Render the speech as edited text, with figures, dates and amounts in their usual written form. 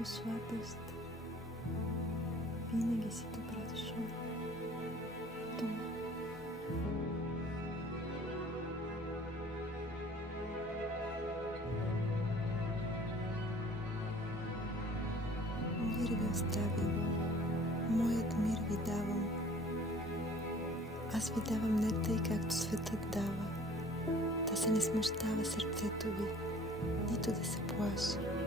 много сладост. Винаги си добре дошъл в дома. Мир ви оставям, моят мир ви давам. Аз ви давам не тъй, както светът дава, да се не смущава сърцето ви, нито да се плаши.